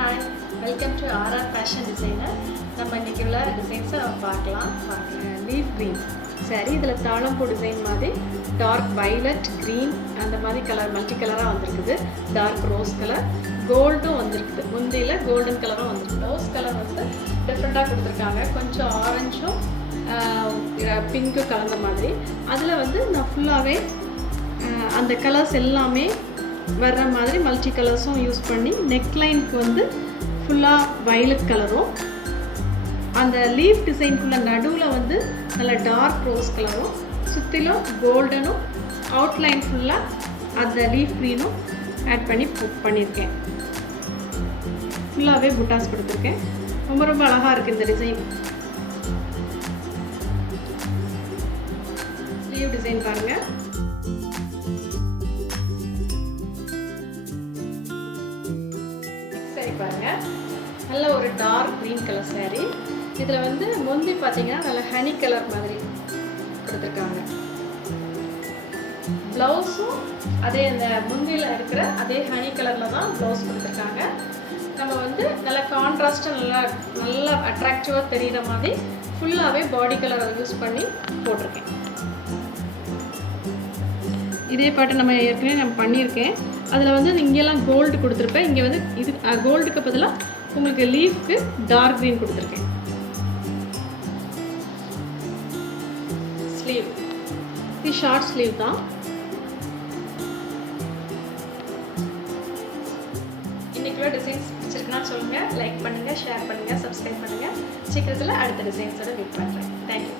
Hi, welcome to RR fashion designer. நம்ம இன்றைக்கி உள்ள டிசைன்ஸை நம்ம பார்க்கலாம். லீஃப் க்ரீன் சரி, இதில் தாழம்பூ டிசைன் மாதிரி டார்க் வைலட், க்ரீன் அந்த மாதிரி கலர் மல்டி கலராக வந்திருக்குது. டார்க் ரோஸ் கலர், கோல்டும் வந்திருக்குது. முந்தியில் கோல்டன் கலரும் வந்திருக்கு. ரோஸ் கலர் வந்து டிஃப்ரெண்ட்டாக கொடுத்துருக்காங்க. கொஞ்சம் ஆரஞ்சும் பிங்க்கும் கலந்த மாதிரி. அதில் வந்து நான் ஃபுல்லாகவே அந்த கலர்ஸ் எல்லாமே வர்ற மாதிரி மல்டி கலர்ஸும் யூஸ் பண்ணி நெக்லைனுக்கு வந்து ஃபுல்லாக வைலட் கலரும், அந்த லீஃப் டிசைனுக்குள்ள நடுவில் வந்து நல்ல டார்க் ரோஸ் கலரும், சுற்றிலும் கோல்டனும், அவுட்லைன் ஃபுல்லாக அந்த லீஃப் க்ரீனும் ஆட் பண்ணி பண்ணியிருக்கேன். ஃபுல்லாகவே புட்டாஸ் கொடுத்துருக்கேன். ரொம்ப ரொம்ப அழகாக இருக்குது இந்த டிசைன். ஸ்லீவ் டிசைன் பாருங்கள். பாருங்கள், நல்ல ஒரு டார்க் க்ரீன் கலர் சாரீ. இதில் வந்து முந்தி பார்த்தீங்கன்னா நல்ல ஹனி கலர் மாதிரி கொடுத்துருக்காங்க. ப்ளவுஸும் அதே அந்த முந்தியில் இருக்கிற அதே ஹனி கலரில் தான் ப்ளவுஸ் கொடுத்துருக்காங்க. நம்ம வந்து நல்ல கான்ட்ராஸ்ட்டாக நல்லா அட்ராக்டிவாக தெரிகிற மாதிரி ஃபுல்லாகவே பாடி கலரை யூஸ் பண்ணி போட்டிருக்கேன். இதே பாட்டு நம்ம ஏற்கனவே பண்ணியிருக்கேன். அதில் வந்து இங்கெல்லாம் கோல்டு கொடுத்துருப்பேன். இங்கே வந்து இது கோல்டுக்கு பதிலாக உங்களுக்கு லீஃப்க்கு டார்க் க்ரீன் கொடுத்துருக்கேன். ஸ்லீவ் இது ஷார்ட் ஸ்லீவ் தான். இன்றைக்குள்ள டிசைன்ஸ் பிடிச்சிருக்குன்னா சொல்லுங்கள், லைக் பண்ணுங்கள், ஷேர் பண்ணுங்கள், சப்ஸ்கிரைப் பண்ணுங்கள். சீக்கிரத்தில் அடுத்த டிசைன்ஸோட வெயிட் பண்ணுறேன். தேங்க்யூ.